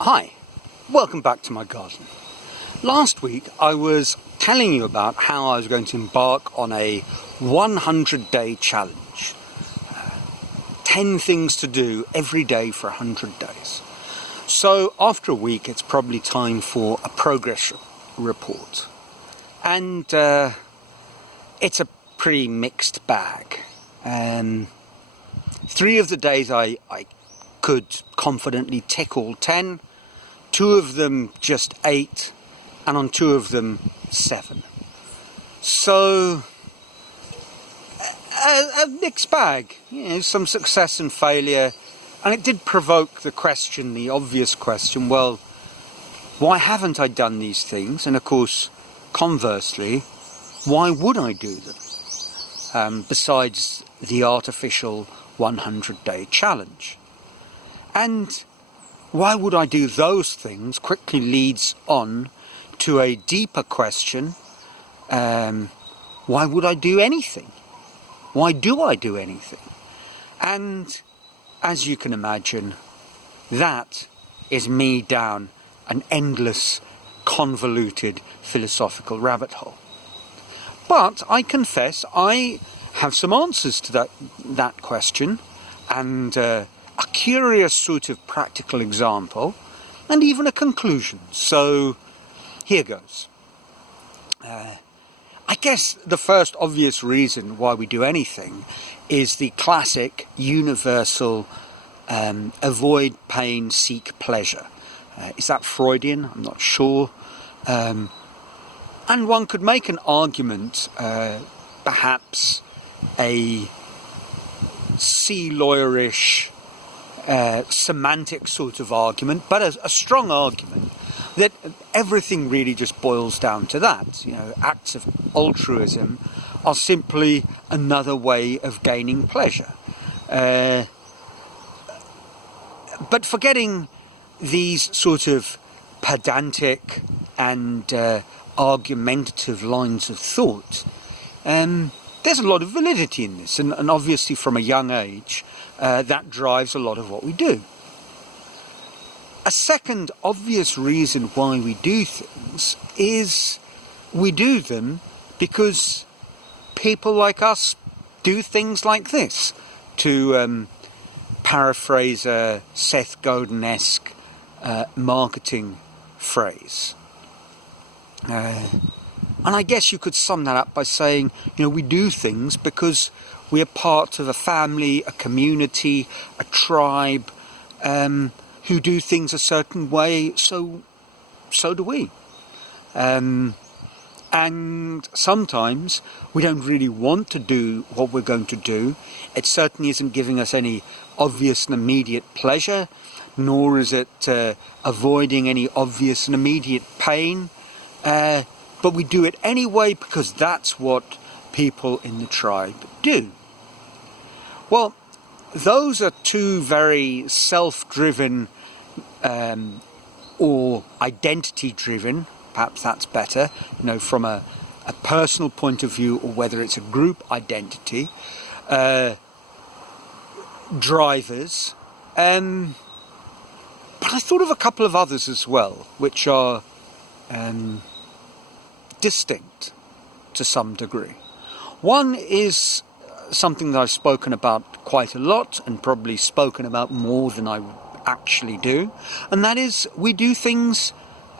Hi, welcome back to my garden. Last week I was telling you about how I was going to embark on a 100-day challenge. 10 things to do every day for 100 days. So after a week it's probably time for a progress report. And it's a pretty mixed bag. 3 of the days I could confidently tick all 10, 2 of them just 8, and on 2 of them 7. So a mixed bag, some success and failure, and it did provoke the question, the obvious question, well, why haven't I done these things? And of course, conversely, why would I do them? Besides the artificial 100-day challenge. And why would I do those things quickly leads on to a deeper question. Why would I do anything? Why do I do anything? And as you can imagine, that is me down an endless, convoluted philosophical rabbit hole. But I confess I have some answers to that question, and a curious sort of practical example, and even a conclusion. So here goes. I guess the first obvious reason why we do anything is the classic universal avoid pain, seek pleasure. Is that Freudian? I'm not sure. And one could make an argument, perhaps a sea lawyerish semantic sort of argument, but a strong argument that everything really just boils down to that. Acts of altruism are simply another way of gaining pleasure. But forgetting these sort of pedantic and argumentative lines of thought, there's a lot of validity in this, and obviously from a young age that drives a lot of what we do. A second obvious reason why we do things is we do them because people like us do things like this, to paraphrase a Seth Godin-esque marketing phrase. And I guess you could sum that up by saying, we do things because we are part of a family, a community, a tribe, who do things a certain way, so do we. And sometimes we don't really want to do what we're going to do. It certainly isn't giving us any obvious and immediate pleasure, nor is it avoiding any obvious and immediate pain. But we do it anyway because that's what people in the tribe do. Well, those are 2 very self-driven or identity-driven, perhaps that's better, from a personal point of view, or whether it's a group identity, drivers. But I thought of a couple of others as well, which are distinct to some degree. One is something that I've spoken about quite a lot, and probably spoken about more than I actually do, and that is we do things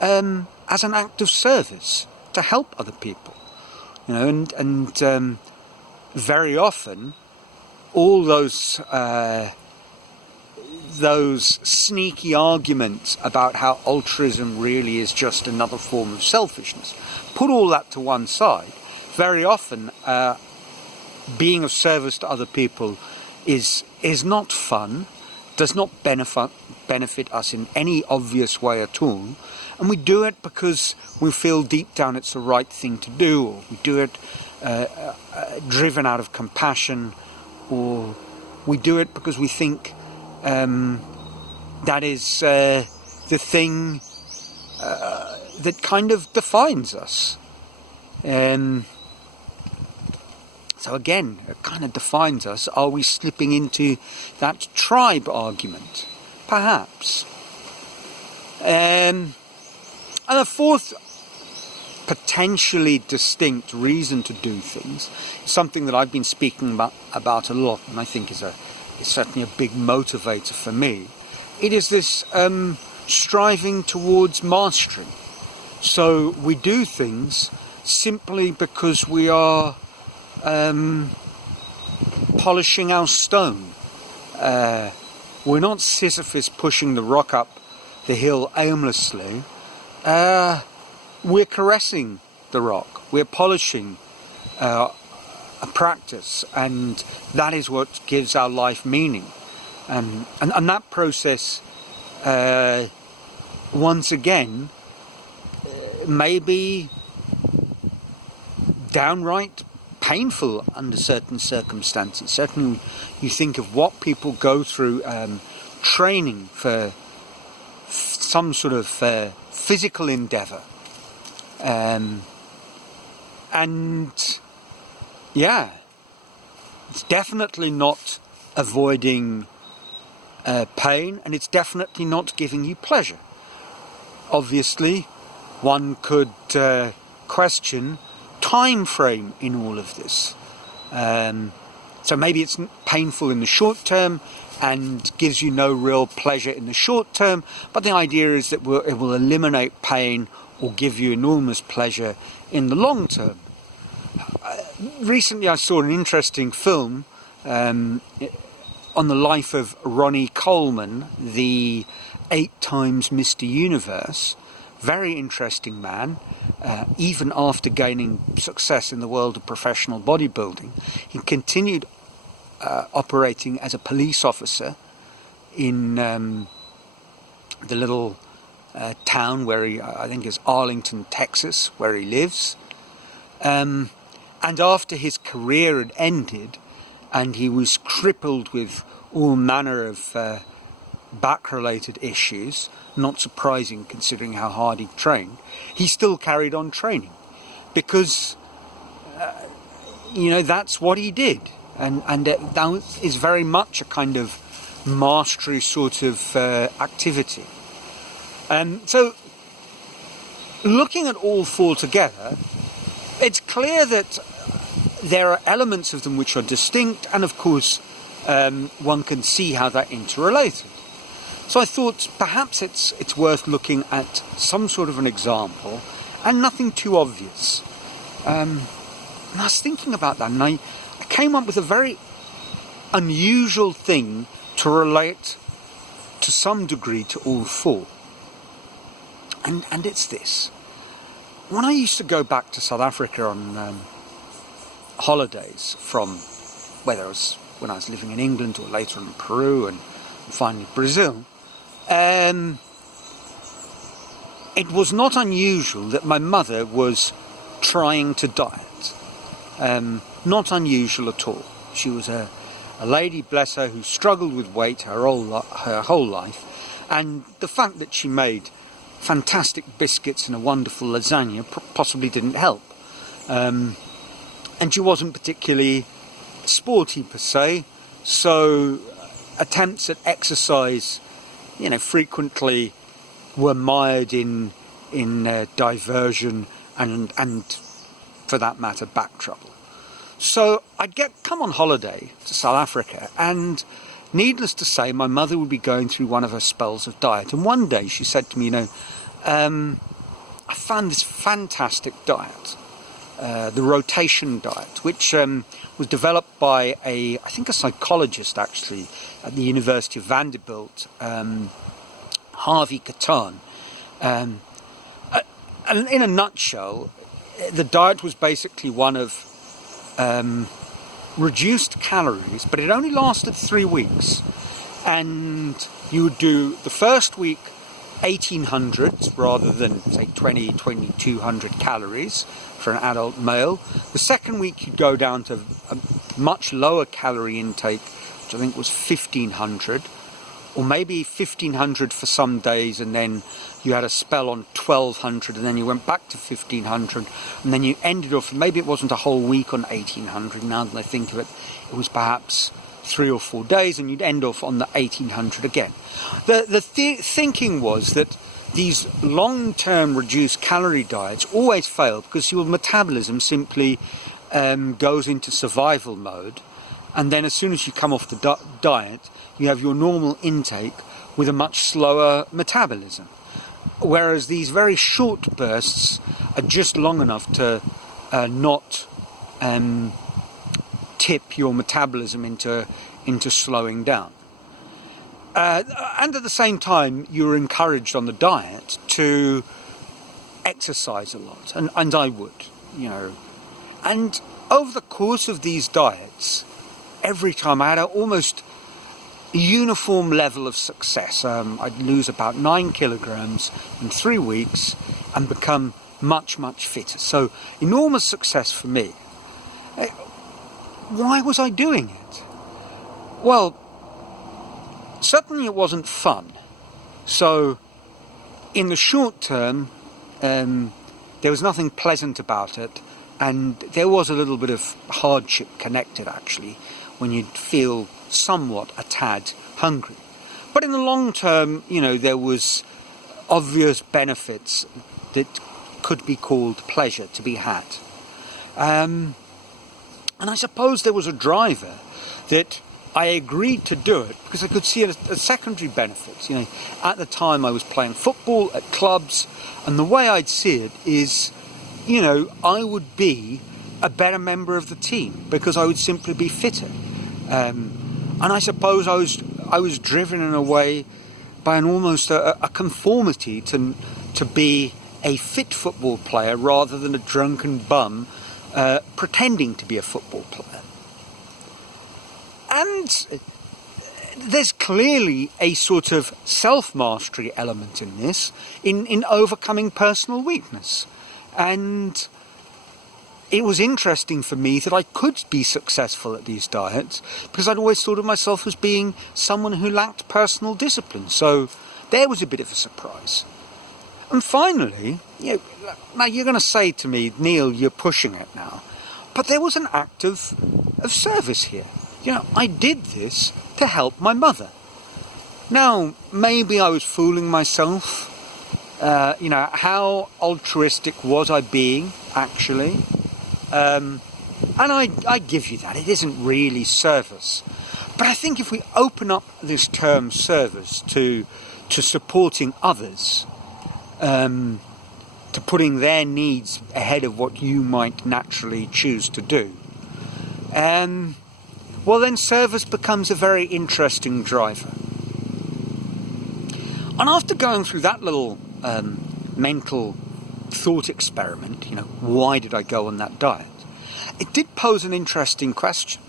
as an act of service to help other people. And very often all those sneaky arguments about how altruism really is just another form of selfishness, put all that to one side. Very often being of service to other people is not fun, does not benefit us in any obvious way at all, and we do it because we feel deep down it's the right thing to do, or we do it driven out of compassion, or we do it because we think that is the thing that kind of defines us. So again, it kind of defines us. Are we slipping into that tribe argument? Perhaps. And a fourth potentially distinct reason to do things, something that I've been speaking about a lot, and I think is certainly a big motivator for me. It is this striving towards mastery. So we do things simply because we are polishing our stone. We're not Sisyphus pushing the rock up the hill aimlessly. We're caressing the rock. We're polishing a practice, and that is what gives our life meaning. And that process, once again, may be downright painful under certain circumstances. Certainly, you think of what people go through training for some sort of physical endeavour. And yeah, it's definitely not avoiding pain, and it's definitely not giving you pleasure. Obviously, one could question time frame in all of this. So maybe it's painful in the short term and gives you no real pleasure in the short term, but the idea is that it will eliminate pain or give you enormous pleasure in the long term. Recently I saw an interesting film on the life of Ronnie Coleman, the 8 times Mr. Universe. Very interesting man. Even after gaining success in the world of professional bodybuilding, he continued operating as a police officer in the little town where I think is Arlington, Texas, where he lives. And after his career had ended and he was crippled with all manner of back-related issues, not surprising considering how hard he trained, he still carried on training because, that's what he did. And that is very much a kind of mastery sort of activity. So, looking at all 4 together, it's clear that there are elements of them which are distinct, and of course, one can see how they're interrelated. So I thought perhaps it's worth looking at some sort of an example, and nothing too obvious. And I was thinking about that, and I came up with a very unusual thing to relate to some degree to all 4. And it's this. When I used to go back to South Africa on holidays, from whether it was when I was living in England or later in Peru and finally Brazil, it was not unusual that my mother was trying to diet. Not unusual at all. She was a lady, bless her, who struggled with weight her whole life, and the fact that she made fantastic biscuits and a wonderful lasagna possibly didn't help. And she wasn't particularly sporty per se, so attempts at exercise, frequently were mired in diversion and for that matter, back trouble. So I'd come on holiday to South Africa, and needless to say, my mother would be going through one of her spells of diet. And one day she said to me, I found this fantastic diet, the rotation diet, which was developed by I think a psychologist actually at the University of Vanderbilt, Harvey Katan. And in a nutshell, the diet was basically one of reduced calories, but it only lasted 3 weeks. And you would do the first week 1800 rather than say 2200 calories for an adult male. The second week you'd go down to a much lower calorie intake, which I think was 1500, or maybe 1500 for some days, and then you had a spell on 1200, and then you went back to 1500, and then you ended off, maybe it wasn't a whole week on 1800, now that I think of it, it was perhaps 3 or 4 days, and you'd end off on the 1800 again. The thinking was that these long-term reduced calorie diets always fail because your metabolism simply goes into survival mode, and then as soon as you come off the diet, you have your normal intake with a much slower metabolism. Whereas these very short bursts are just long enough to not tip your metabolism into slowing down. And at the same time, you're encouraged on the diet to exercise a lot, and I would, And over the course of these diets, every time I had an almost uniform level of success. I'd lose about 9 kilograms in 3 weeks and become much, much fitter. So enormous success for me. Why was I doing it? Well, certainly it wasn't fun. So in the short term, there was nothing pleasant about it, and there was a little bit of hardship connected actually when you'd feel somewhat a tad hungry. But in the long term, there was obvious benefits that could be called pleasure to be had. And I suppose there was a driver that I agreed to do it because I could see a secondary benefits. At the time I was playing football at clubs, and the way I'd see it is, I would be a better member of the team because I would simply be fitter. And I suppose I was driven in a way by an almost a conformity to be a fit football player rather than a drunken bum pretending to be a football player. And there's clearly a sort of self-mastery element in this, in overcoming personal weakness. And it was interesting for me that I could be successful at these diets because I'd always thought of myself as being someone who lacked personal discipline. So there was a bit of a surprise. And finally, now you're going to say to me, Neil, you're pushing it now. But there was an act of service here. I did this to help my mother. Now, maybe I was fooling myself. How altruistic was I being, actually? And I give you that. It isn't really service. But I think if we open up this term service to supporting others, to putting their needs ahead of what you might naturally choose to do, well then service becomes a very interesting driver. And after going through that little mental thought experiment, why did I go on that diet? It did pose an interesting question.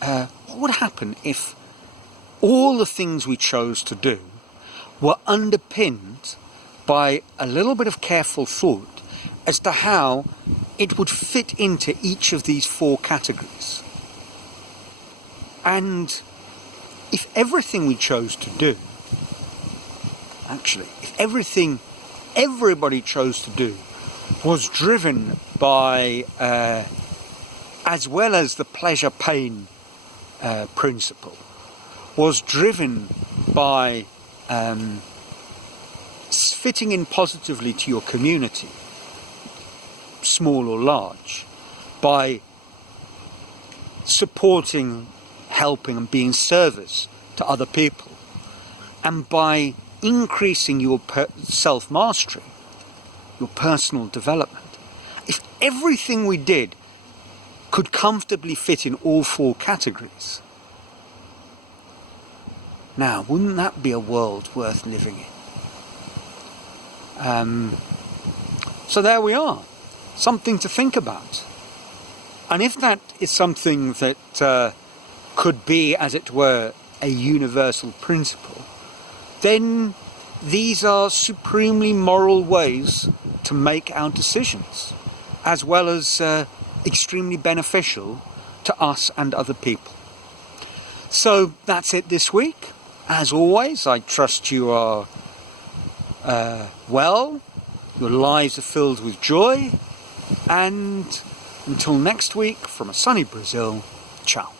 What would happen if all the things we chose to do were underpinned by a little bit of careful thought as to how it would fit into each of these 4 categories? And if everything we chose to do, if everything everybody chose to do was driven by, as well as the pleasure-pain principle, was driven by fitting in positively to your community, small or large, by supporting, helping and being service to other people, and by increasing your self-mastery, your personal development. If everything we did could comfortably fit in all 4 categories, now wouldn't that be a world worth living in? So there we are, something to think about. And if that is something that could be, as it were, a universal principle, then these are supremely moral ways to make our decisions, as well as extremely beneficial to us and other people. So that's it this week. As always, I trust you are well, your lives are filled with joy, and until next week from a sunny Brazil, ciao.